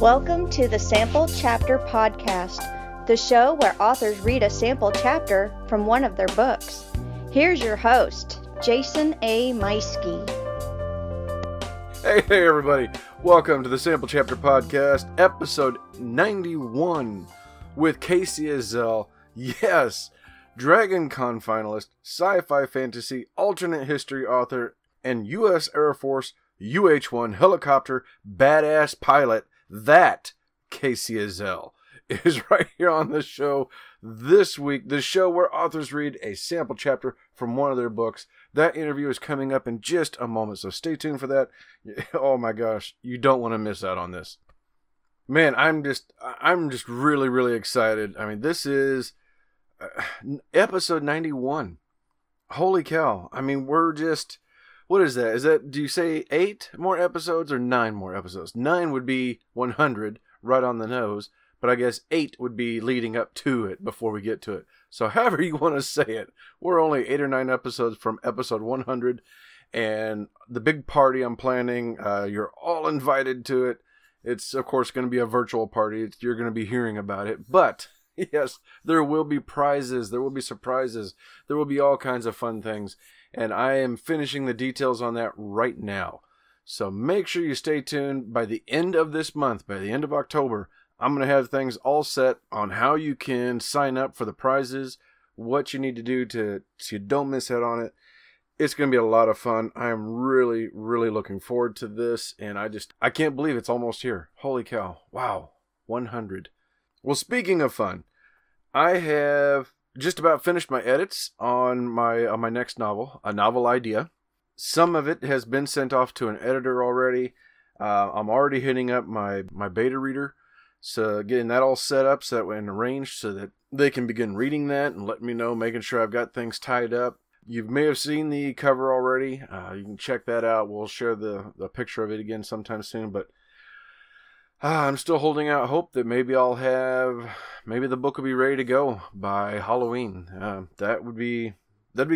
Welcome to the Sample Chapter Podcast, the show where authors read a sample chapter from one of their books. Here's your host, Jason A. Meiske. Hey everybody, welcome to the Sample Chapter Podcast, episode 91, with Kacey Ezell. Yes, DragonCon finalist, sci-fi fantasy, alternate history author, and U.S. Air Force UH-1 helicopter badass pilot. That Kacey Ezell is right here on the show this week. The show where authors read a sample chapter from one of their books. That interview is coming up in just a moment, so stay tuned for that. Oh my gosh, you don't want to miss out on this. Man, I'm just really excited. I mean, this is episode 91. Holy cow. I mean, we're just... What is that? Do you say 8 more episodes or 9 more episodes? 9 would be 100, right on the nose. But I guess 8 would be leading up to it before we get to it. So however you want to say it, we're only 8 or 9 episodes from episode 100. And the big party I'm planning, you're all invited to it. It's, of course, going to be a virtual party. You're going to be hearing about it. But, yes, there will be prizes. There will be surprises. There will be all kinds of fun things. And I am finishing the details on that right now. So make sure you stay tuned. By the end of this month, by the end of October, I'm going to have things all set on how you can sign up for the prizes, what you need to do so you don't miss out on it. It's going to be a lot of fun. I am really looking forward to this. And I can't believe it's almost here. Holy cow. Wow. 100. Well, speaking of fun, I have just about finished my edits on my next novel, a novel idea. Some of it has been sent off to an editor already. I'm already hitting up my beta reader, so getting that all set up and arranged so that they can begin reading that and let me know, making sure I've got things tied up. You may have seen the cover already. You can check that out. We'll share the picture of it again sometime soon, but I'm still holding out hope that maybe the book will be ready to go by Halloween. That'd be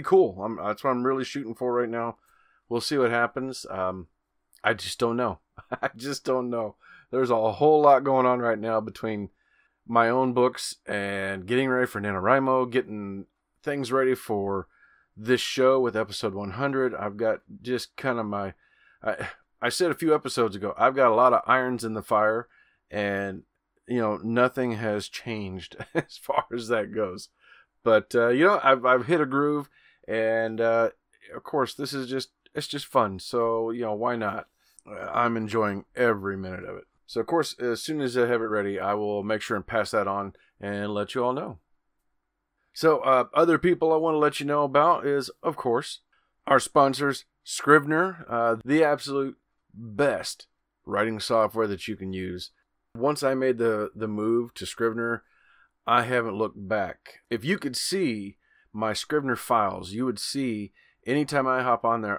cool. That's what I'm really shooting for right now. We'll see what happens. I just don't know. There's a whole lot going on right now between my own books and getting ready for NaNoWriMo, getting things ready for this show with episode 100. I've got just kind of I said a few episodes ago, I've got a lot of irons in the fire, and, nothing has changed as far as that goes. But, I've hit a groove, and, of course, it's just fun. So, why not? I'm enjoying every minute of it. So, of course, as soon as I have it ready, I will make sure and pass that on and let you all know. So, other people I want to let you know about is, of course, our sponsors, Scrivener, the absolute best writing software that you can use. Once I made the move to Scrivener, I haven't looked back. If you could see my Scrivener files, you would see anytime I hop on there,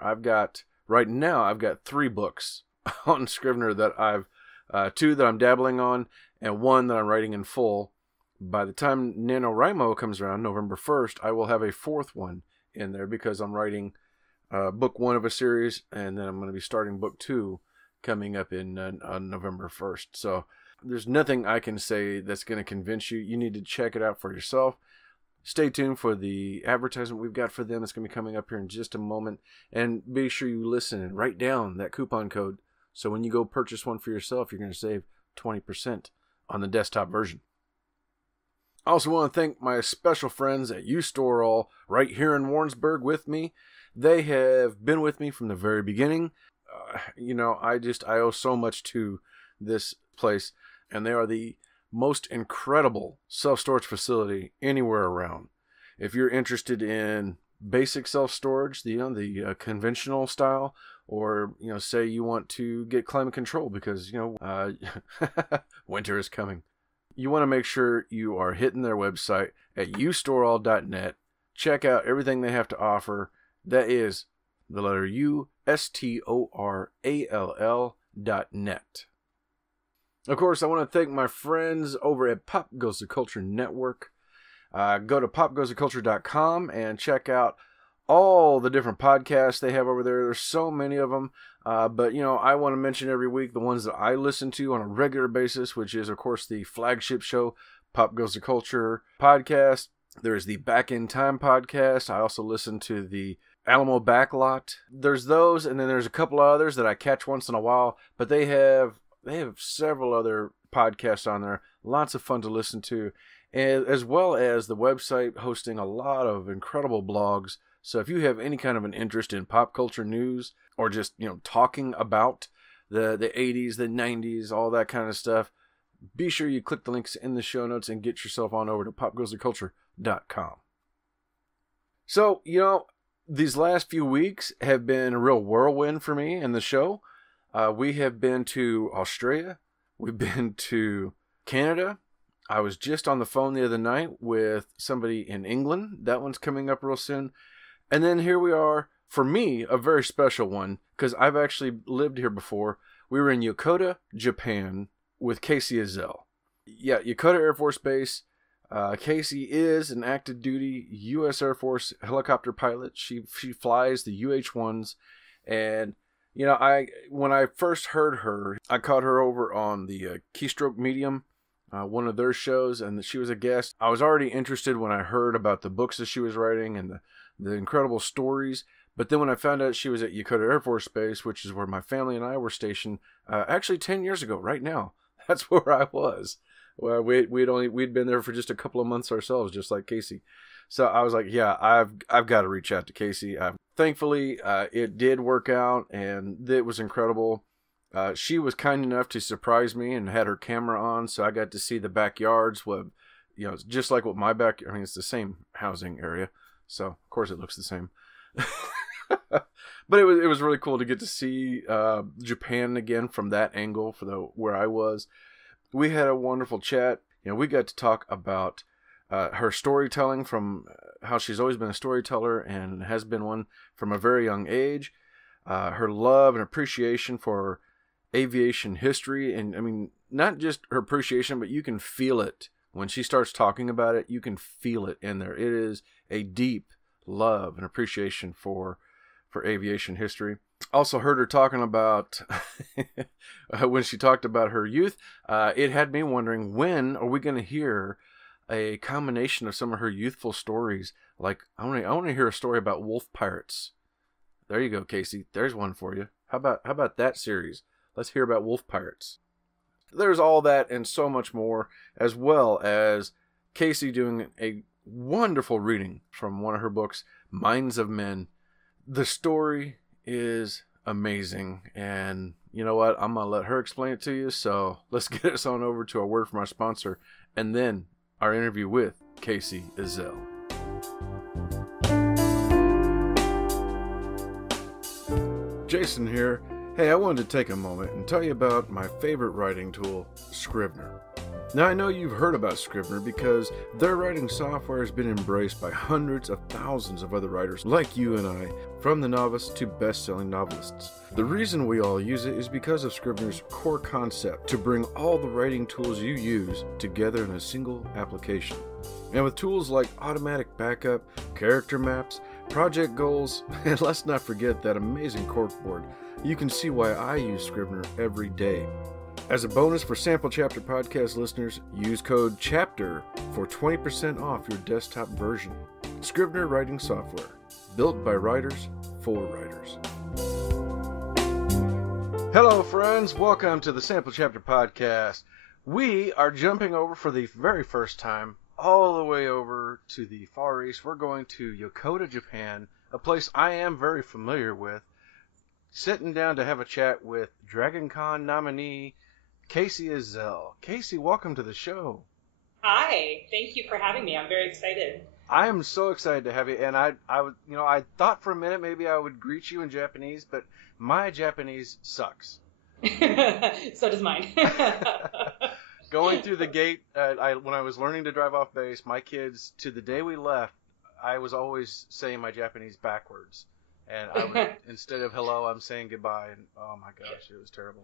right now I've got 3 books on Scrivener that I've 2 that I'm dabbling on and 1 that I'm writing in full. By the time NaNoWriMo comes around, November 1st, I will have a 4th one in there because I'm writing book 1 of a series, and then I'm going to be starting book 2 coming up in on November 1st. So there's nothing I can say that's going to convince you. You need to check it out for yourself. Stay tuned for the advertisement we've got for them. It's going to be coming up here in just a moment. And be sure you listen and write down that coupon code, so when you go purchase one for yourself, you're going to save 20% on the desktop version. I also want to thank my special friends at U-Sto-All right here in Warrensburg with me. They have been with me from the very beginning. I owe so much to this place, and they are the most incredible self-storage facility anywhere around. If you're interested in basic self-storage, the conventional style, or say you want to get climate control because winter is coming, you want to make sure you are hitting their website at U-Sto-All.net. Check out everything they have to offer. That is the letter U, STORALL.net. Of course, I want to thank my friends over at Pop Goes the Culture Network. Go to popgoestheculture.com and check out all the different podcasts they have over there. There's so many of them. But, I want to mention every week the ones that I listen to on a regular basis, which is, of course, the flagship show, Pop Goes the Culture podcast. There's the Back in Time podcast. I also listen to the Alamo Backlot. There's those, and then there's a couple of others that I catch once in a while. But they have several other podcasts on there. Lots of fun to listen to. And as well as the website hosting a lot of incredible blogs. So if you have any kind of an interest in pop culture news or just, talking about the 80s, the 90s, all that kind of stuff, be sure you click the links in the show notes and get yourself on over to popgoestheculture.com. So, these last few weeks have been a real whirlwind for me and the show. We have been to Australia. We've been to Canada. I was just on the phone the other night with somebody in England. That one's coming up real soon. And then here we are, for me, a very special one, because I've actually lived here before. We were in Yokota, Japan, with Kacey Ezell. Yeah, Yokota Air Force Base. Kacey is an active duty U.S. Air Force helicopter pilot. She flies the UH-1s. And, when I first heard her, I caught her over on the Keystroke Medium, one of their shows, and she was a guest. I was already interested when I heard about the books that she was writing and the incredible stories. But then when I found out she was at Yokota Air Force Base, which is where my family and I were stationed, actually 10 years ago, right now, that's where I was. Well, we'd been there for just a couple of months ourselves, just like Kacey. So I was like, yeah, I've got to reach out to Kacey. Thankfully, it did work out, and it was incredible. She was kind enough to surprise me and had her camera on, so I got to see the backyards. Just like what my back. I mean, it's the same housing area, so of course it looks the same. But it was really cool to get to see Japan again from that angle where I was. We had a wonderful chat. We got to talk about her storytelling, from how she's always been a storyteller and has been one from a very young age. Her love and appreciation for aviation history, and I mean, not just her appreciation, but you can feel it when she starts talking about it. You can feel it in there. It is a deep love and appreciation for aviation history. Also heard her talking about when she talked about her youth. It had me wondering, when are we going to hear a combination of some of her youthful stories? Like, I want to hear a story about wolf pirates. There you go, Kacey. There's one for you. How about that series? Let's hear about wolf pirates. There's all that and so much more, as well as Kacey doing a wonderful reading from one of her books, Minds of Men. The story is amazing, and you know what? I'm going to let her explain it to you, so let's get us on over to a word from our sponsor, and then our interview with Kacey Ezell. Jason here. Hey, I wanted to take a moment and tell you about my favorite writing tool, Scrivener. Now, I know you've heard about Scrivener because their writing software has been embraced by hundreds of thousands of other writers like you and I, from the novice to best-selling novelists. The reason we all use it is because of Scrivener's core concept to bring all the writing tools you use together in a single application. And with tools like automatic backup, character maps, project goals, and let's not forget that amazing corkboard, you can see why I use Scrivener every day. As a bonus for Sample Chapter Podcast listeners, use code CHAPTER for 20% off your desktop version. Scrivener writing software, built by writers for writers. Hello friends, welcome to the Sample Chapter Podcast. We are jumping over for the very first time all the way over to the Far East. We're going to Yokota, Japan, a place I am very familiar with. Sitting down to have a chat with DragonCon nominee Kacey Ezell. Kacey, welcome to the show. Hi, thank you for having me. I'm very excited. I am so excited to have you, and I thought for a minute maybe I would greet you in Japanese, but my Japanese sucks. So does mine. Going through the gate, when I was learning to drive off base, my kids, to the day we left, I was always saying my Japanese backwards. And I would, instead of hello, I'm saying goodbye, and oh my gosh, it was terrible.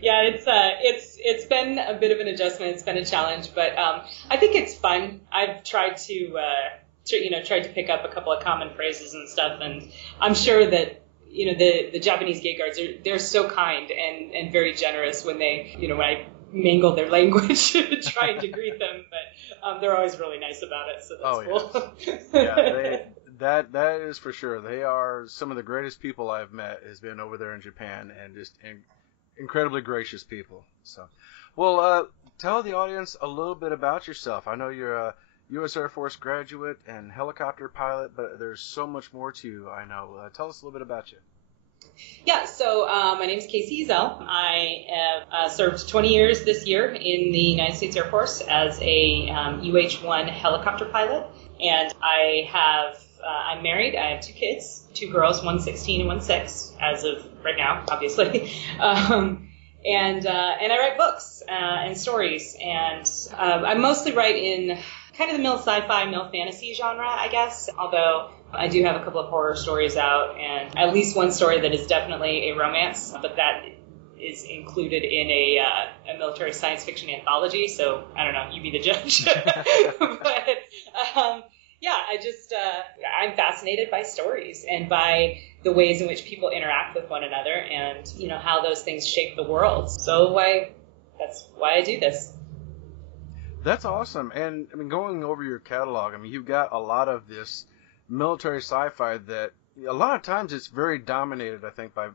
Yeah, it's been a bit of an adjustment. It's been a challenge, but I think it's fun. I've tried to pick up a couple of common phrases and stuff, and I'm sure that the Japanese gate guards they're so kind and very generous when they when I mangle their language trying to greet them, but they're always really nice about it, so that's cool. Yes. Yeah, that is for sure. They are some of the greatest people I've met has been over there in Japan, and just incredibly gracious people. So, well, tell the audience a little bit about yourself. I know you're a U.S. Air Force graduate and helicopter pilot, but there's so much more to you, I know. Tell us a little bit about you. Yeah, so my name is Kacey Ezell. I have served 20 years this year in the United States Air Force as a UH-1 helicopter pilot, and I'm married. I have 2 kids, 2 girls, one 16 and one 6, as of right now, obviously. And I write books and stories, and I mostly write in kind of the mill sci-fi, mill fantasy genre, I guess, although I do have a couple of horror stories out, and at least one story that is definitely a romance, but that is included in a military science fiction anthology, so I don't know, you be the judge. But yeah, I'm fascinated by stories and by the ways in which people interact with one another, and how those things shape the world. So that's why I do this. That's awesome. And I mean, going over your catalog, I mean, you've got a lot of this military sci-fi that a lot of times it's very dominated, I think, by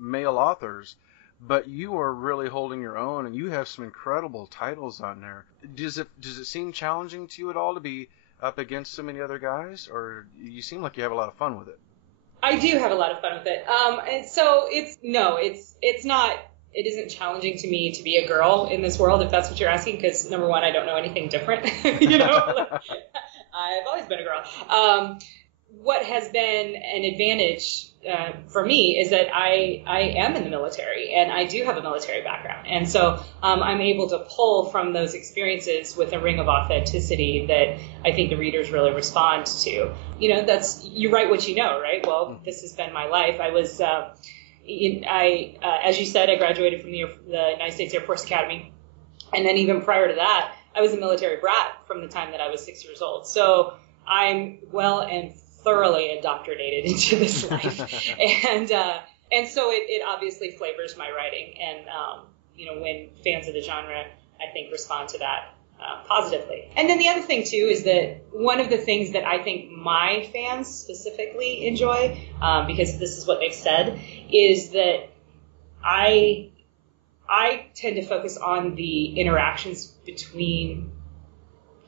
male authors, but you are really holding your own, and you have some incredible titles on there. Does it seem challenging to you at all to be up against so many other guys, or you seem like you have a lot of fun with it? I do have a lot of fun with it. And so it's not. It isn't challenging to me to be a girl in this world, if that's what you're asking, because number one, I don't know anything different. I've always been a girl. What has been an advantage for me is that I am in the military, and I do have a military background. And so I'm able to pull from those experiences with a ring of authenticity that I think the readers really respond to. That's, you write what you know, right? Well, this has been my life. I was... as you said, I graduated from the United States Air Force Academy. And then even prior to that, I was a military brat from the time that I was 6 years old. So I'm well and thoroughly indoctrinated into this life. And so it obviously flavors my writing. And, when fans of the genre, I think, respond to that positively. And then the other thing, too, is that one of the things that I think my fans specifically enjoy, because this is what they've said, is that I tend to focus on the interactions between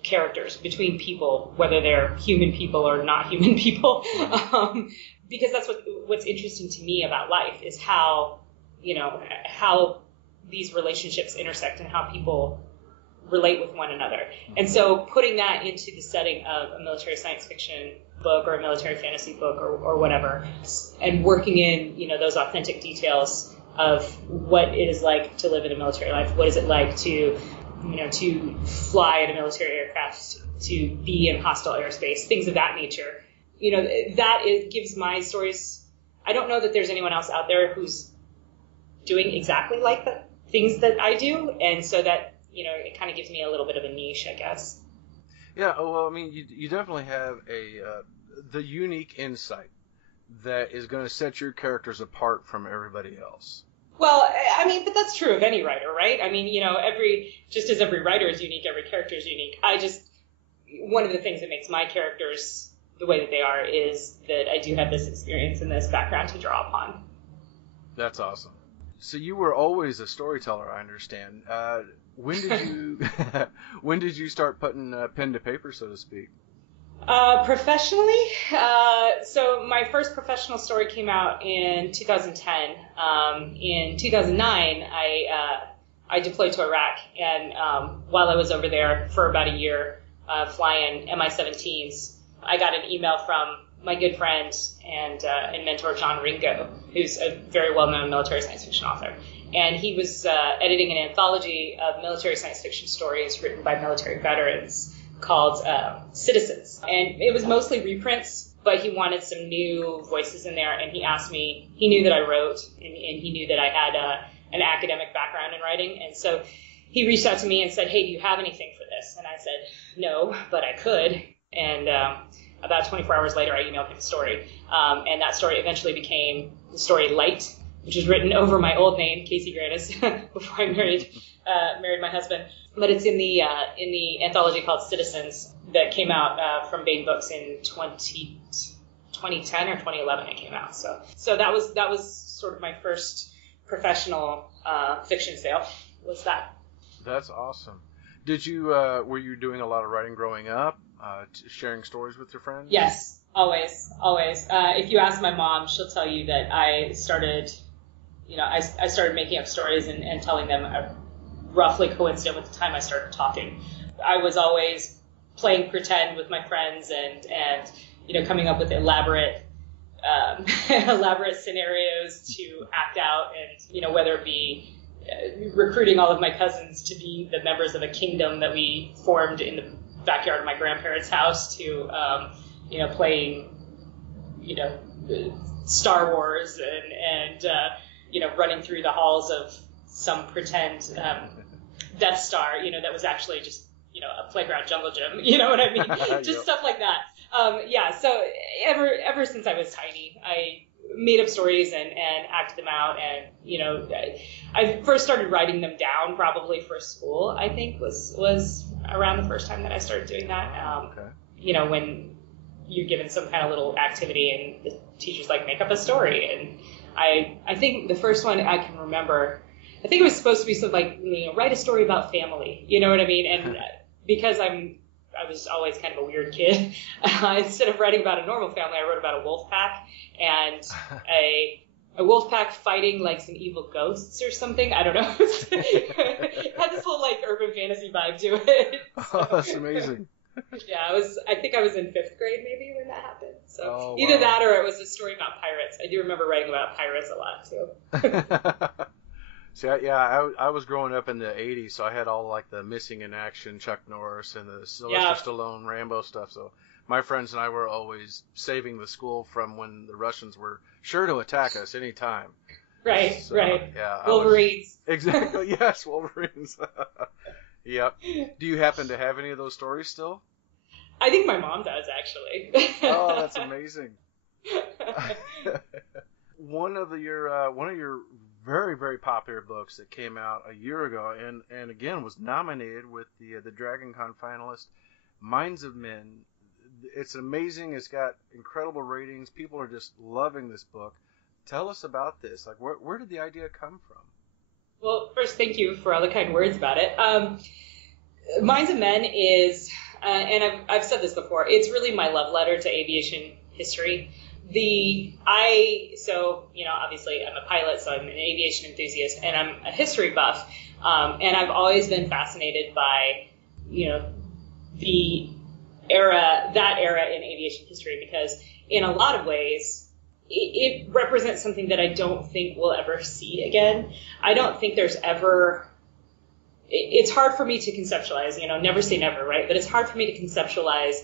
characters, between people, whether they're human people or not human people, because that's what's interesting to me about life is how these relationships intersect and how people relate with one another. And so putting that into the setting of a military science fiction book or a military fantasy book or whatever, and working in, those authentic details of what it is like to live in a military life. What is it like to fly in a military aircraft, to be in hostile airspace, things of that nature. Gives my stories. I don't know that there's anyone else out there who's doing exactly like the things that I do. And so that, it kind of gives me a little bit of a niche, I guess. Yeah, well, I mean, you definitely have the unique insight that is going to set your characters apart from everybody else. Well, I mean, but that's true of any writer, right? I mean, just as every writer is unique, every character is unique. One of the things that makes my characters the way that they are is that I do have this experience and this background to draw upon. That's awesome. So you were always a storyteller, I understand. When did you start putting pen to paper, so to speak? Professionally, so my first professional story came out in 2010. In 2009, I deployed to Iraq, and while I was over there for about a year, flying Mi-17s, I got an email from my good friend and mentor John Ringo, who's a very well-known military science fiction author. And he was editing an anthology of military science fiction stories written by military veterans called Citizens. And it was mostly reprints but he wanted some new voices in there, and he asked me. He knew that I wrote, and he knew that I had an academic background in writing, and so he reached out to me and said, "Hey, do you have anything for this?" And I said, "No, but I could." And about 24 hours later, I emailed him a story, and that story eventually became the story Light, which was written over my old name, Kacey Grannis, before I married my husband. But it's in the anthology called Citizens that came out from Bain Books in 2010 or 2011. It came out. So that was sort of my first professional fiction sale. Was that? That's awesome. Did you were you doing a lot of writing growing up, sharing stories with your friends? Yes, always. If you ask my mom, she'll tell you that I started making up stories and telling them roughly coincident with the time I started talking. I was always playing pretend with my friends and coming up with elaborate scenarios to act out, and whether it be recruiting all of my cousins to be the members of a kingdom that we formed in the backyard of my grandparents' house, to playing Star Wars and running through the halls of some pretend Death Star, that was actually just a playground jungle gym, you know what I mean? Just stuff like that. So ever since I was tiny, I made up stories and acted them out, and I first started writing them down probably for school. I think was around the first time that I started doing that. When you're given some kind of little activity and the teacher's like, make up a story, and I think the first one I can remember, I think it was supposed to be something like, write a story about family, you know what I mean? And because I was always kind of a weird kid, instead of writing about a normal family, I wrote about a wolf pack, and a wolf pack fighting like some evil ghosts or something. I don't know. It had this whole like urban fantasy vibe to it. Oh, that's amazing. Yeah, I think I was in 5th grade maybe when that happened. So either that or it was a story about pirates. I do remember writing about pirates a lot too. See, I was growing up in the 80s, so I had all like the Missing in Action, Chuck Norris, and the Sylvester Stallone, Rambo stuff. So my friends and I were always saving the school from when the Russians were sure to attack us anytime. Right, so, right. Yeah, Wolverines. Exactly, yes, Wolverines. Yep. Do you happen to have any of those stories still? I think my mom does, actually. Oh, that's amazing. One of your very, very popular books that came out a year ago, and again was nominated with the DragonCon finalist, Minds of Men. It's amazing. It's got incredible ratings. People are just loving this book. Tell us about this. Like, where did the idea come from? Well, first, thank you for all the kind words about it. Minds of Men is, and I've said this before, it's really my love letter to aviation history. Obviously I'm a pilot, so I'm an aviation enthusiast, and I'm a history buff, and I've always been fascinated by, that era in aviation history, because in a lot of ways, it represents something that I don't think we'll ever see again. I don't think there's ever, it's hard for me to conceptualize, never say never, right? But it's hard for me to conceptualize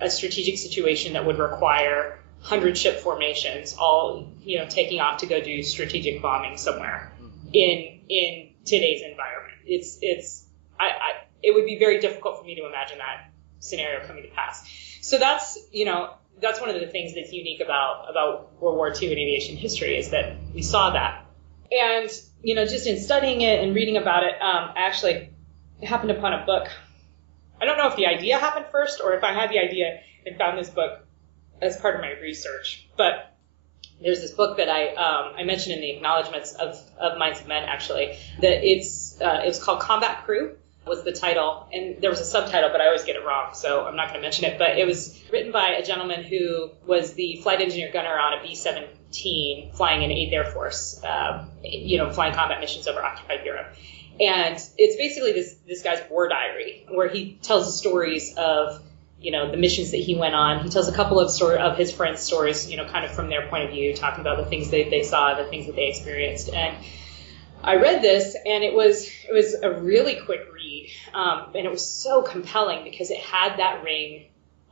a strategic situation that would require 100 ship formations, all taking off to go do strategic bombing somewhere in today's environment. It would be very difficult for me to imagine that scenario coming to pass. So that's one of the things that's unique about World War II in aviation history, is that we saw that. And just in studying it and reading about it, I actually happened upon a book. I don't know if the idea happened first or if I had the idea and found this book as part of my research, but there's this book that I mentioned in the acknowledgments of Minds of Men, actually, that it was called Combat Crew was the title, and there was a subtitle, but I always get it wrong, so I'm not going to mention it. But it was written by a gentleman who was the flight engineer gunner on a B-17 flying in 8th Air Force, flying combat missions over occupied Europe. And it's basically this guy's war diary, where he tells the stories of the missions that he went on. He tells a couple of his friends' stories, kind of from their point of view, talking about the things that they saw, the things that they experienced. And I read this, and it was a really quick read, and it was so compelling because it had that ring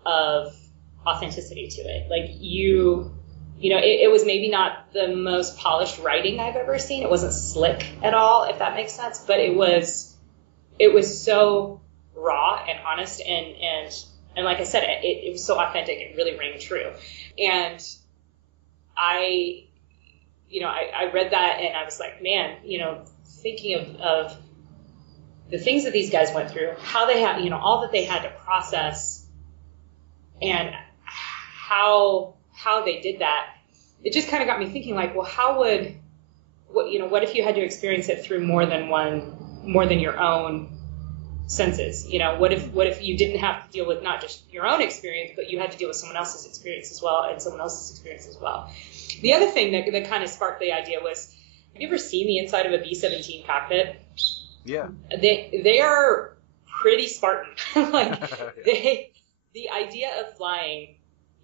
of authenticity to it. Like it was maybe not the most polished writing I've ever seen. It wasn't slick at all, if that makes sense, but it was so raw and honest and like I said, it was so authentic and really rang true. And I read that and I was like, man, thinking of the things that these guys went through, how they had, all that they had to process and how they did that, it just kind of got me thinking like, well, what if you had to experience it through more than your own senses? What if you didn't have to deal with not just your own experience, but you had to deal with someone else's experience as well and someone else's experience as well. The other thing that kind of sparked the idea was, have you ever seen the inside of a B-17 cockpit? Yeah. They are pretty Spartan. The idea of flying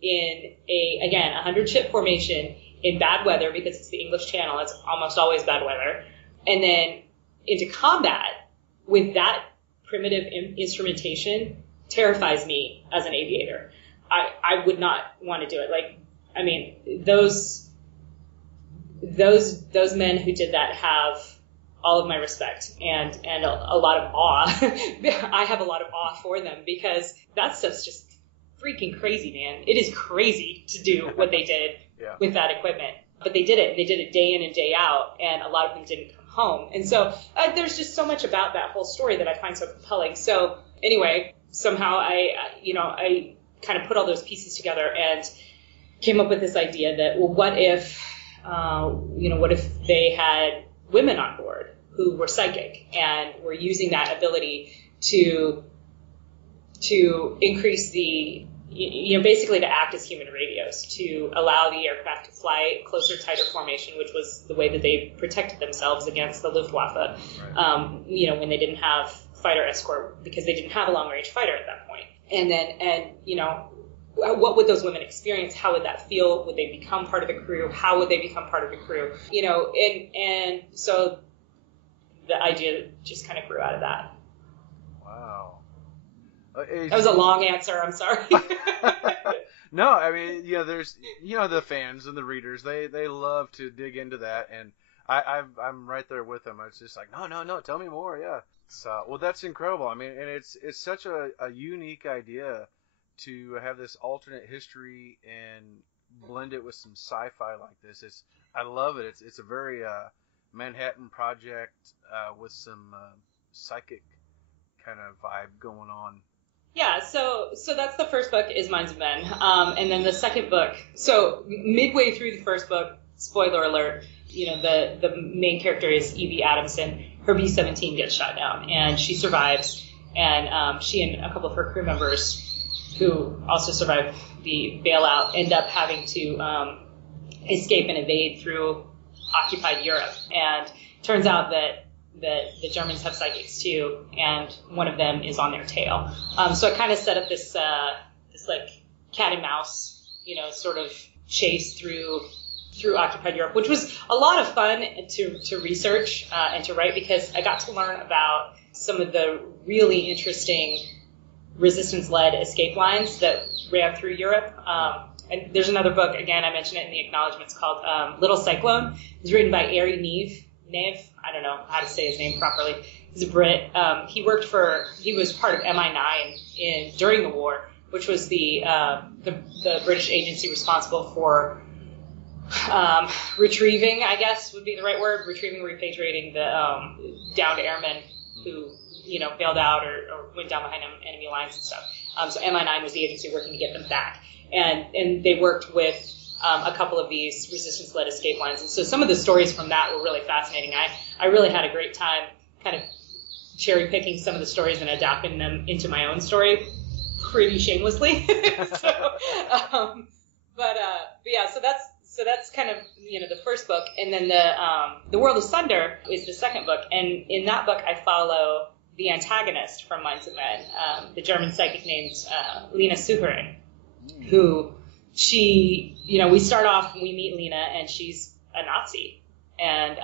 in a 100-ship formation in bad weather, because it's the English Channel, it's almost always bad weather, and then into combat with that primitive instrumentation terrifies me as an aviator. I would not want to do it. Like, I mean, those men who did that have all of my respect and a lot of awe. I have a lot of awe for them because that stuff's just freaking crazy, man. It is crazy to do what they did with that equipment. But they did it. They did it day in and day out, and a lot of them didn't come home. And so there's just so much about that whole story that I find so compelling. So anyway, somehow I kind of put all those pieces together and came up with this idea that, well, what if they had women on board who were psychic and were using that ability to increase the, basically to act as human radios, to allow the aircraft to fly closer, tighter formation, which was the way that they protected themselves against the Luftwaffe, right. When they didn't have fighter escort, because they didn't have a long-range fighter at that point. What would those women experience? How would that feel? Would they become part of the crew? How would they become part of the crew? And so the idea just kind of grew out of that. Wow. That was a long answer. I'm sorry. No, I mean, there's, the fans and the readers, they love to dig into that, and I'm right there with them. It's just like, no, tell me more. Yeah. So, well, that's incredible. I mean, and it's such a unique idea to have this alternate history and blend it with some sci-fi like this. I love it. It's a very Manhattan Project with some psychic kind of vibe going on. Yeah, so that's the first book, is Minds of Men. And then the second book, so midway through the first book, spoiler alert, the main character is Evie Adamson. Her B-17 gets shot down, and she survives. And she and a couple of her crew members, who also survived the bailout, end up having to escape and evade through occupied Europe. And turns out that the Germans have psychics too, and one of them is on their tail. So it kind of set up this like cat and mouse, sort of chase through occupied Europe, which was a lot of fun to research and to write, because I got to learn about some of the really interesting resistance-led escape lines that ran through Europe. And there's another book, again, I mentioned it in the acknowledgments, called Little Cyclone. It's written by Ari Neve. I don't know how to say his name properly. He's a Brit. He was part of MI9 during the war, which was the British agency responsible for retrieving, I guess would be the right word, repatriating the downed airmen who bailed out or went down behind enemy lines and stuff. So MI9 was the agency working to get them back, and they worked with a couple of these resistance-led escape lines. And so some of the stories from that were really fascinating. I really had a great time kind of cherry-picking some of the stories and adapting them into my own story pretty shamelessly. But yeah, so that's kind of, the first book. And then the World of Sunder is the second book. And in that book, I follow the antagonist from Minds of Men, the German psychic named Lena Sucherin, who... we start off, we meet Lena, and she's a Nazi. And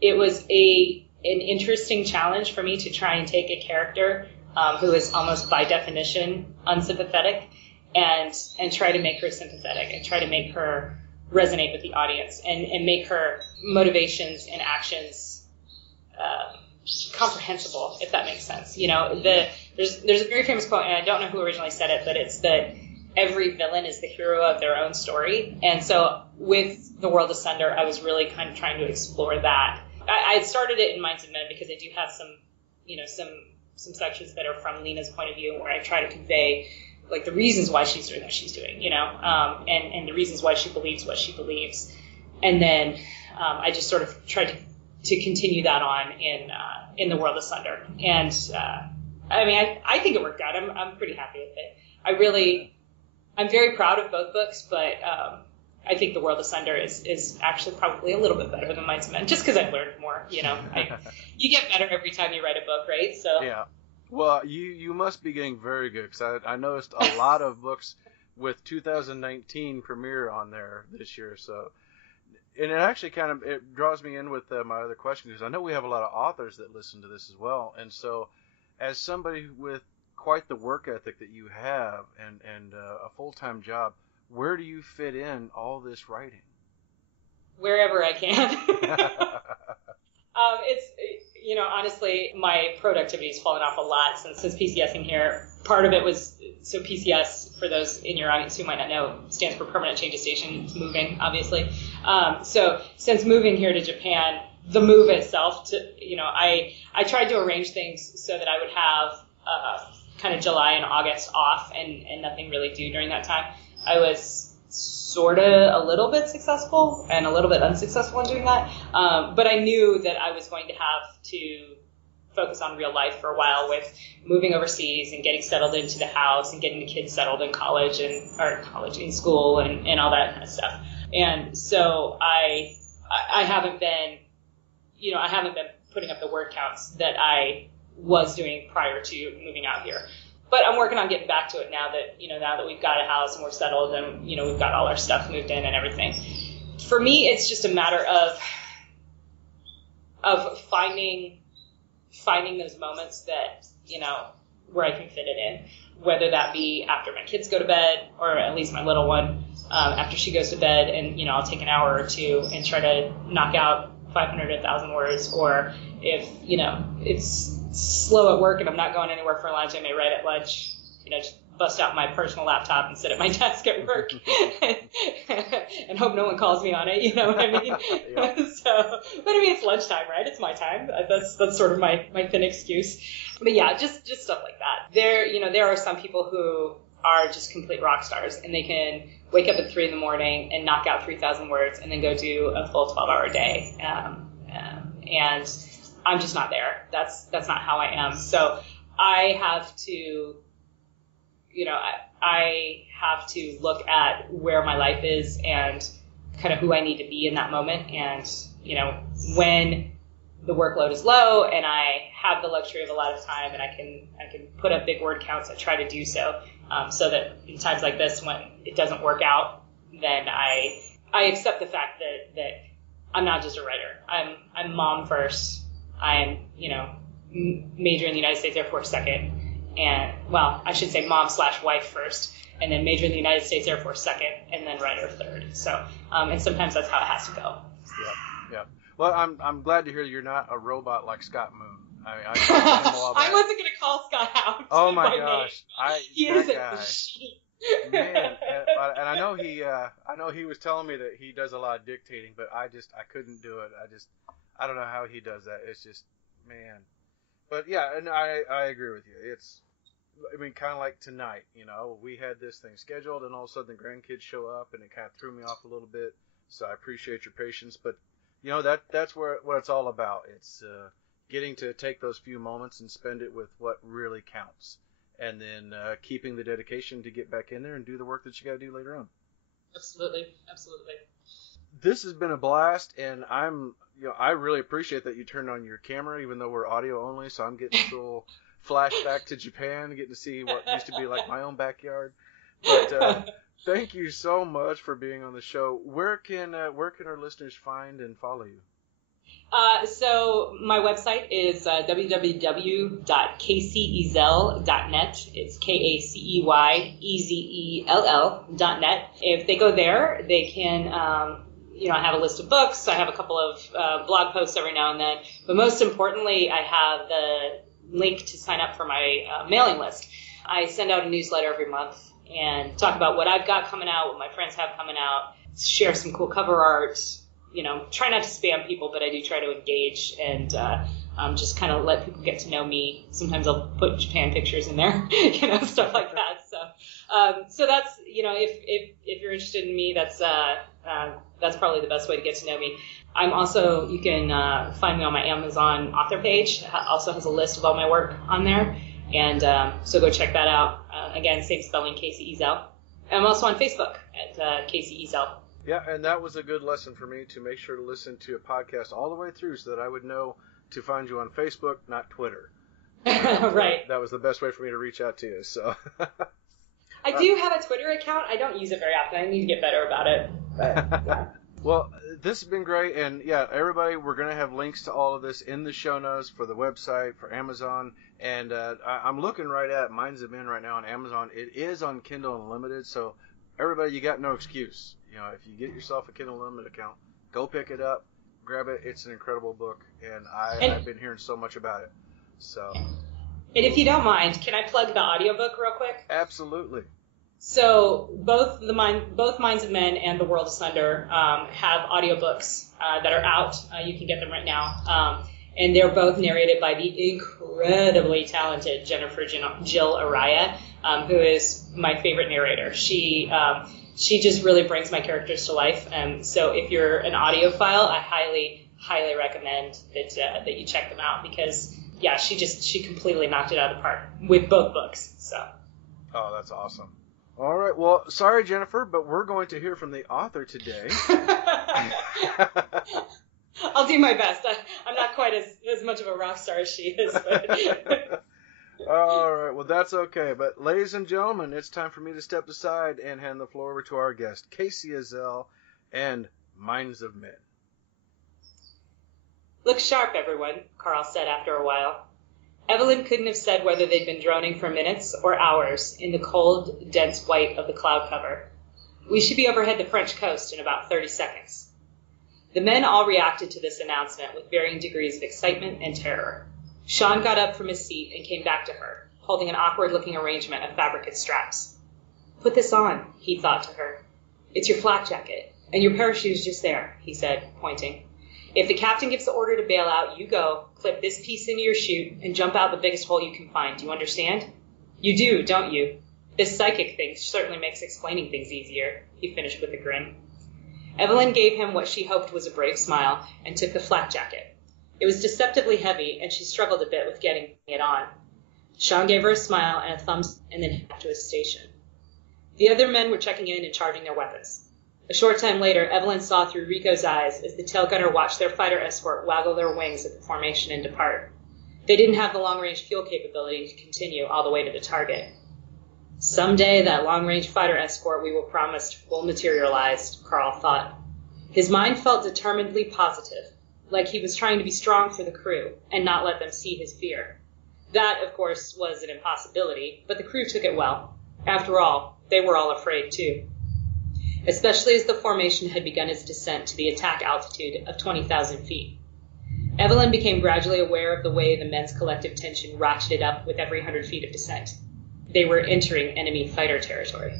it was an interesting challenge for me to try and take a character who is almost by definition unsympathetic and try to make her sympathetic and try to make her resonate with the audience and make her motivations and actions comprehensible, if that makes sense. There's a very famous quote, and I don't know who originally said it, but it's that every villain is the hero of their own story. And so with The World Asunder, I was really kind of trying to explore that. I had started it in Minds of Men because I do have some sections that are from Lena's point of view, where I try to convey like the reasons why she's doing what she's doing, and the reasons why she believes what she believes. And then I just sort of tried to continue that on in The World Asunder. And I think it worked out. I'm pretty happy with it. I'm very proud of both books, but I think The World Asunder is actually probably a little bit better than Minds of Men, just because I've learned more. You get better every time you write a book, right? So yeah. Well, you must be getting very good, because I noticed a lot of books with 2019 premiere on there this year. So, and it actually it draws me in with my other question, because I know we have a lot of authors that listen to this as well. And so, as somebody with quite the work ethic that you have and a full-time job, where do you fit in all this writing? Wherever I can. Honestly, my productivity has fallen off a lot since PCSing here. Part of it was, so PCS, for those in your audience who might not know, stands for Permanent Change of Station. It's moving, obviously. So since moving here to Japan, the move itself, I tried to arrange things so that I would have kind of July and August off and nothing really due during that time. I was sort of a little bit successful and a little bit unsuccessful in doing that. But I knew that I was going to have to focus on real life for a while with moving overseas and getting settled into the house and getting the kids settled in college in school and all that kind of stuff. And so I haven't been putting up the word counts that I was doing prior to moving out here. But I'm working on getting back to it now that we've got a house and we're settled and, we've got all our stuff moved in and everything. For me, it's just a matter of finding those moments that, where I can fit it in, whether that be after my kids go to bed, or at least my little one, after she goes to bed, and, I'll take an hour or two and try to knock out 500 to 1,000 words, or if, it's slow at work and I'm not going anywhere for lunch, I may write at lunch, just bust out my personal laptop and sit at my desk at work and hope no one calls me on it, you know what I mean? Yeah. But it's lunchtime, right? It's my time. That's sort of my thin excuse. But yeah, just stuff like that. There are some people who are just complete rock stars, and they can wake up at 3 a.m. and knock out 3,000 words and then go do a full 12-hour day. And I'm just not there. That's not how I am. So I have to, I have to look at where my life is and kind of who I need to be in that moment. And, when the workload is low and I have the luxury of a lot of time and I can put up big word counts, I try to do so, so that in times like this, when it doesn't work out, then I accept the fact that I'm not just a writer. I'm mom first. I'm, major in the United States Air Force second, and, well, I should say mom/wife first, and then major in the United States Air Force second, and then writer third. So, and sometimes that's how it has to go. Yeah. Well, I'm glad to hear you're not a robot like Scott Moon. I wasn't going to call Scott out. Oh my gosh, he is a machine. Man, and I know he was telling me that he does a lot of dictating, but I couldn't do it. I don't know how he does that. It's just, man. But yeah, and I agree with you. Kind of like tonight, we had this thing scheduled, and all of a sudden the grandkids show up, and it kind of threw me off a little bit. So I appreciate your patience, but that's what it's all about. It's getting to take those few moments and spend it with what really counts, and then keeping the dedication to get back in there and do the work that you got to do later on. Absolutely. This has been a blast, and I really appreciate that you turned on your camera, even though we're audio only. So I'm getting a little flashback to Japan, getting to see what used to be like my own backyard. But thank you so much for being on the show. Where can our listeners find and follow you? So my website is www.kaceyezell.net. It's KACEYEZELL.net. If they go there, they can, I have a list of books. I have a couple of blog posts every now and then. But most importantly, I have the link to sign up for my mailing list. I send out a newsletter every month and talk about what I've got coming out, what my friends have coming out, share some cool cover art. Try not to spam people, but I do try to engage and just kind of let people get to know me. Sometimes I'll put Japan pictures in there, stuff like that. So that's, if you're interested in me, that's probably the best way to get to know me. I'm also, you can find me on my Amazon author page. It also has a list of all my work on there. And so go check that out. Again, same spelling, Kacey Ezell. I'm also on Facebook at Kacey Ezell. Yeah, and that was a good lesson for me to make sure to listen to a podcast all the way through so that I would know to find you on Facebook, not Twitter. Right. That was the best way for me to reach out to you. So I do have a Twitter account. I don't use it very often. I need to get better about it. But, yeah. Well, this has been great. And, yeah, everybody, we're going to have links to all of this in the show notes for the website, for Amazon. And I'm looking right at Minds of Men right now on Amazon. It is on Kindle Unlimited, so everybody, you got no excuse. If you get yourself a Kindle Unlimited account, go pick it up, grab it. It's an incredible book, and I've been hearing so much about it. So. And if you don't mind, can I plug the audiobook real quick? Absolutely. So both Minds of Men and The World Asunder have audiobooks that are out. You can get them right now. And they're both narrated by the incredibly talented Jennifer Jill Araya, who is my favorite narrator. She just really brings my characters to life. So if you're an audiophile, I highly, highly recommend that you check them out because, yeah, she completely knocked it out of the park with both books. So. Oh, that's awesome. All right. Well, sorry, Jennifer, but we're going to hear from the author today. I'll do my best. I'm not quite as much of a rock star as she is. But all right. Well, that's okay. But ladies and gentlemen, it's time for me to step aside and hand the floor over to our guest, Kacey Ezell, and Minds of Men. Look sharp, everyone, Carl said after a while. Evelyn couldn't have said whether they'd been droning for minutes or hours in the cold, dense white of the cloud cover. We should be overhead the French coast in about 30 seconds. The men all reacted to this announcement with varying degrees of excitement and terror. Sean got up from his seat and came back to her, holding an awkward-looking arrangement of fabricate straps. Put this on, he thought to her. It's your flak jacket, and your parachute is just there, he said, pointing. If the captain gives the order to bail out, you go, clip this piece into your chute, and jump out the biggest hole you can find. Do you understand? You do, don't you? This psychic thing certainly makes explaining things easier, he finished with a grin. Evelyn gave him what she hoped was a brave smile and took the flak jacket. It was deceptively heavy, and she struggled a bit with getting it on. Sean gave her a smile and a thumbs and then headed back to his station. The other men were checking in and charging their weapons. A short time later, Evelyn saw through Rico's eyes as the tail gunner watched their fighter escort waggle their wings at the formation and depart. They didn't have the long-range fuel capability to continue all the way to the target. Someday that long-range fighter escort we were promised will materialize, Carl thought. His mind felt determinedly positive, like he was trying to be strong for the crew and not let them see his fear. That, of course, was an impossibility, but the crew took it well. After all, they were all afraid, too. Especially as the formation had begun its descent to the attack altitude of 20,000 feet. Evelyn became gradually aware of the way the men's collective tension ratcheted up with every 100 feet of descent. They were entering enemy fighter territory.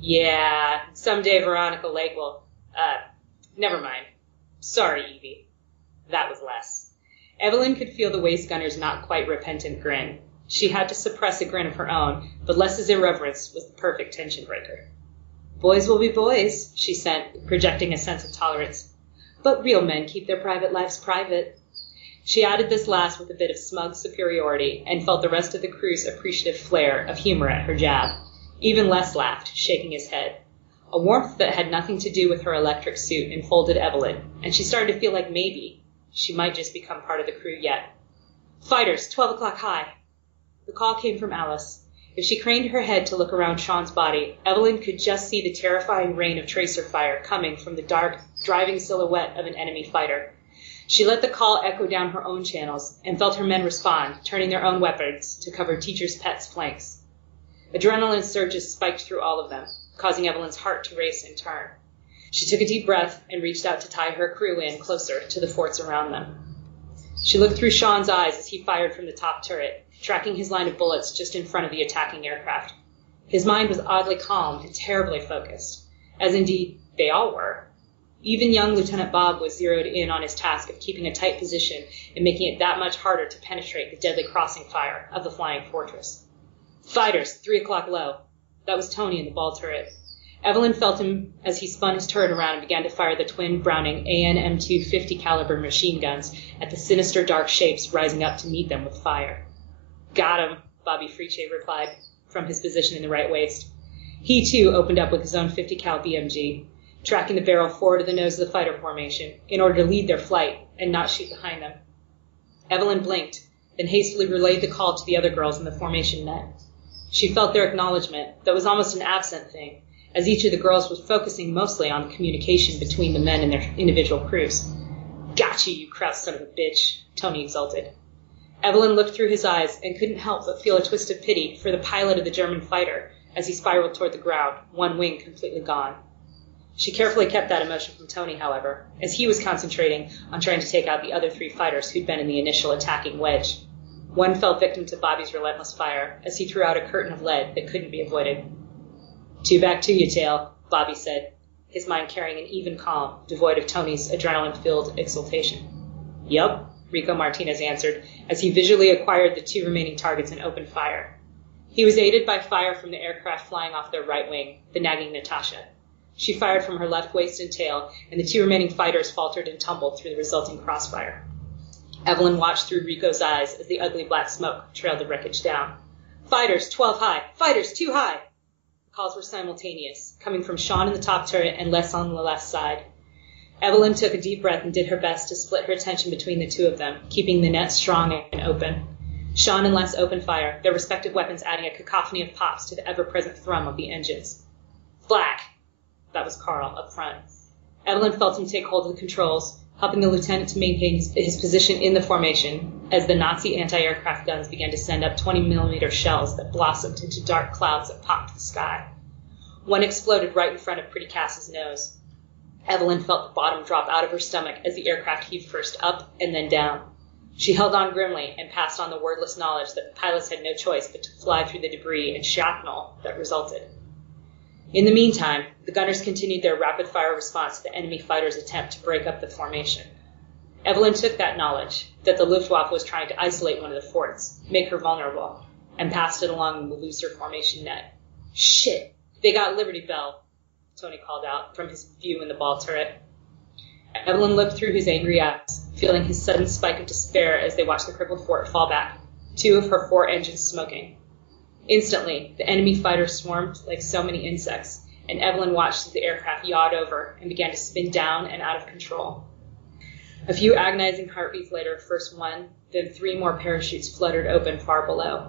Yeah, someday Veronica Lake will... never mind. Sorry, Evie. That was less. Evelyn could feel the waist gunner's not quite repentant grin. She had to suppress a grin of her own, but Les's irreverence was the perfect tension breaker. Boys will be boys, she said, projecting a sense of tolerance. But real men keep their private lives private. She added this last with a bit of smug superiority and felt the rest of the crew's appreciative flare of humor at her jab. Even Les laughed, shaking his head. A warmth that had nothing to do with her electric suit enfolded Evelyn, and she started to feel like maybe she might just become part of the crew yet. Fighters, 12 o'clock high. The call came from Alice. If she craned her head to look around Sean's body, Evelyn could just see the terrifying rain of tracer fire coming from the dark, driving silhouette of an enemy fighter. She let the call echo down her own channels and felt her men respond, turning their own weapons to cover Teacher's Pet's flanks. Adrenaline surges spiked through all of them, causing Evelyn's heart to race in turn. She took a deep breath and reached out to tie her crew in closer to the forts around them. She looked through Sean's eyes as he fired from the top turret, tracking his line of bullets just in front of the attacking aircraft. His mind was oddly calm and terribly focused, as indeed they all were. Even young Lieutenant Bob was zeroed in on his task of keeping a tight position and making it that much harder to penetrate the deadly crossing fire of the flying fortress. Fighters, 3 o'clock low. That was Tony in the ball turret. Evelyn felt him as he spun his turret around and began to fire the twin Browning AN-M2 50 caliber machine guns at the sinister dark shapes rising up to meet them with fire. Got him, Bobby Friche replied from his position in the right waist. He too opened up with his own 50 cal BMG, tracking the barrel forward to the nose of the fighter formation in order to lead their flight and not shoot behind them. Evelyn blinked, then hastily relayed the call to the other girls in the formation net. She felt their acknowledgement, that was almost an absent thing, as each of the girls was focusing mostly on the communication between the men and their individual crews. Gotcha, you Kraus son of a bitch, Tony exulted. Evelyn looked through his eyes and couldn't help but feel a twist of pity for the pilot of the German fighter as he spiraled toward the ground, one wing completely gone. She carefully kept that emotion from Tony, however, as he was concentrating on trying to take out the other 3 fighters who'd been in the initial attacking wedge. One fell victim to Bobby's relentless fire as he threw out a curtain of lead that couldn't be avoided. "Two back to you, Tail," Bobby said, his mind carrying an even calm, devoid of Tony's adrenaline-filled exultation. "Yup," Rico Martinez answered, as he visually acquired the 2 remaining targets and opened fire. He was aided by fire from the aircraft flying off their right wing, the nagging Natasha. She fired from her left waist and tail, and the 2 remaining fighters faltered and tumbled through the resulting crossfire. Evelyn watched through Rico's eyes as the ugly black smoke trailed the wreckage down. "Fighters, 12 high! Fighters, 2 high!" The calls were simultaneous, coming from Sean in the top turret and Les on the left side. Evelyn took a deep breath and did her best to split her attention between the 2 of them, keeping the net strong and open. Sean and Les opened fire, their respective weapons adding a cacophony of pops to the ever-present thrum of the engines. "Flak!" That was Carl, up front. Evelyn felt him take hold of the controls, helping the lieutenant to maintain his position in the formation as the Nazi anti-aircraft guns began to send up 20mm shells that blossomed into dark clouds that popped the sky. One exploded right in front of Pretty Cass's nose. Evelyn felt the bottom drop out of her stomach as the aircraft heaved first up and then down. She held on grimly and passed on the wordless knowledge that the pilots had no choice but to fly through the debris and shrapnel that resulted. In the meantime, the gunners continued their rapid-fire response to the enemy fighters' attempt to break up the formation. Evelyn took that knowledge, that the Luftwaffe was trying to isolate one of the forts, make her vulnerable, and passed it along the looser formation net. "Shit! They got Liberty Bell!" Tony called out from his view in the ball turret. Evelyn looked through his angry eyes, feeling his sudden spike of despair as they watched the crippled fort fall back, 2 of her 4 engines smoking. Instantly, the enemy fighters swarmed like so many insects, and Evelyn watched as the aircraft yawed over and began to spin down and out of control. A few agonizing heartbeats later, first 1, then 3 more parachutes fluttered open far below.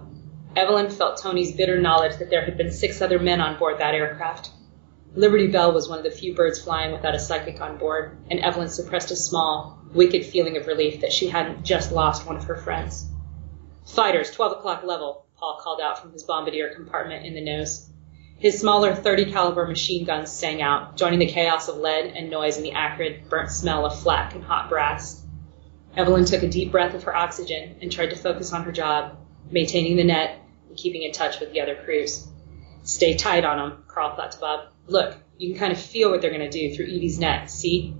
Evelyn felt Tony's bitter knowledge that there had been 6 other men on board that aircraft. Liberty Bell was one of the few birds flying without a psychic on board, and Evelyn suppressed a small, wicked feeling of relief that she hadn't just lost one of her friends. "Fighters, 12 o'clock level," Paul called out from his bombardier compartment in the nose. His smaller 30 caliber machine guns sang out, joining the chaos of lead and noise in the acrid, burnt smell of flak and hot brass. Evelyn took a deep breath of her oxygen and tried to focus on her job, maintaining the net and keeping in touch with the other crews. "Stay tight on them," Carl thought to Bob. "Look, you can kind of feel what they're going to do through Evie's net, see?"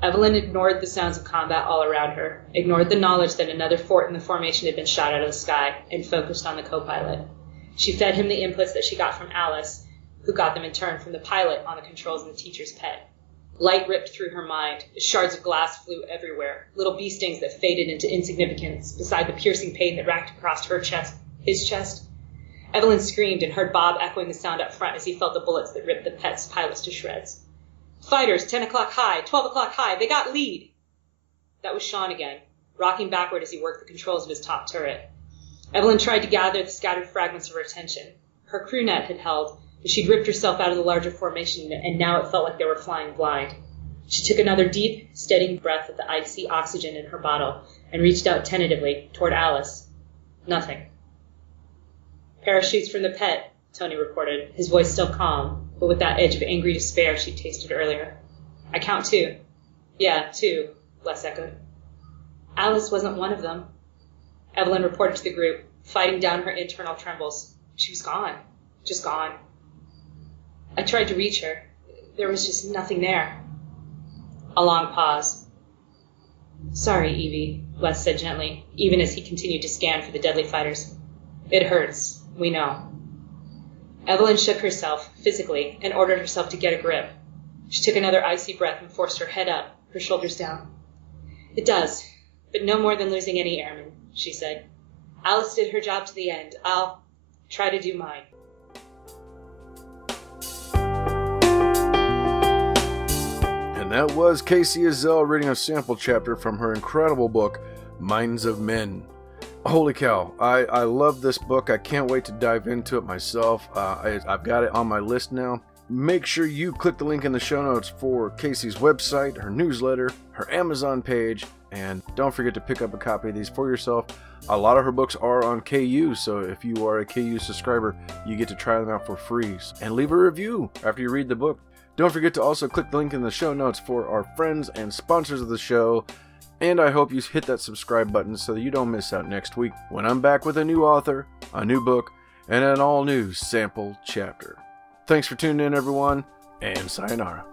Evelyn ignored the sounds of combat all around her, ignored the knowledge that another fort in the formation had been shot out of the sky, and focused on the co-pilot. She fed him the inputs that she got from Alice, who got them in turn from the pilot on the controls in the Teacher's Pet. Light ripped through her mind. Shards of glass flew everywhere, little bee stings that faded into insignificance beside the piercing pain that racked across her chest, his chest. Evelyn screamed and heard Bob echoing the sound up front as he felt the bullets that ripped the Pet's pilots to shreds. "Fighters, 10 o'clock high, 12 o'clock high, they got lead!" That was Sean again, rocking backward as he worked the controls of his top turret. Evelyn tried to gather the scattered fragments of her attention. Her crew net had held, but she'd ripped herself out of the larger formation, and now it felt like they were flying blind. She took another deep, steadying breath of the icy oxygen in her bottle and reached out tentatively toward Alice. Nothing. "Parachutes from the pet," Tony reported, his voice still calm, but with that edge of angry despair she'd tasted earlier. "I count 2. "Yeah, 2, Les echoed. "Alice wasn't one of them," Evelyn reported to the group, fighting down her internal trembles. "She was gone. Just gone. I tried to reach her. There was just nothing there." A long pause. "Sorry, Evie," Les said gently, even as he continued to scan for the deadly fighters. "It hurts. We know." Evelyn shook herself, physically, and ordered herself to get a grip. She took another icy breath and forced her head up, her shoulders down. "It does, but no more than losing any airmen," she said. "Alice did her job to the end. I'll try to do mine." And that was Kacey Ezell reading a sample chapter from her incredible book, Minds of Men. Holy cow, I love this book. I can't wait to dive into it myself. I've got it on my list now. Make sure you click the link in the show notes for Kacey's website, her newsletter, her Amazon page, and don't forget to pick up a copy of these for yourself. A lot of her books are on KU, so if you are a KU subscriber, you get to try them out for free. And leave a review after you read the book. Don't forget to also click the link in the show notes for our friends and sponsors of the show. And I hope you hit that subscribe button so that you don't miss out next week when I'm back with a new author, a new book, and an all-new sample chapter. Thanks for tuning in, everyone, and sayonara.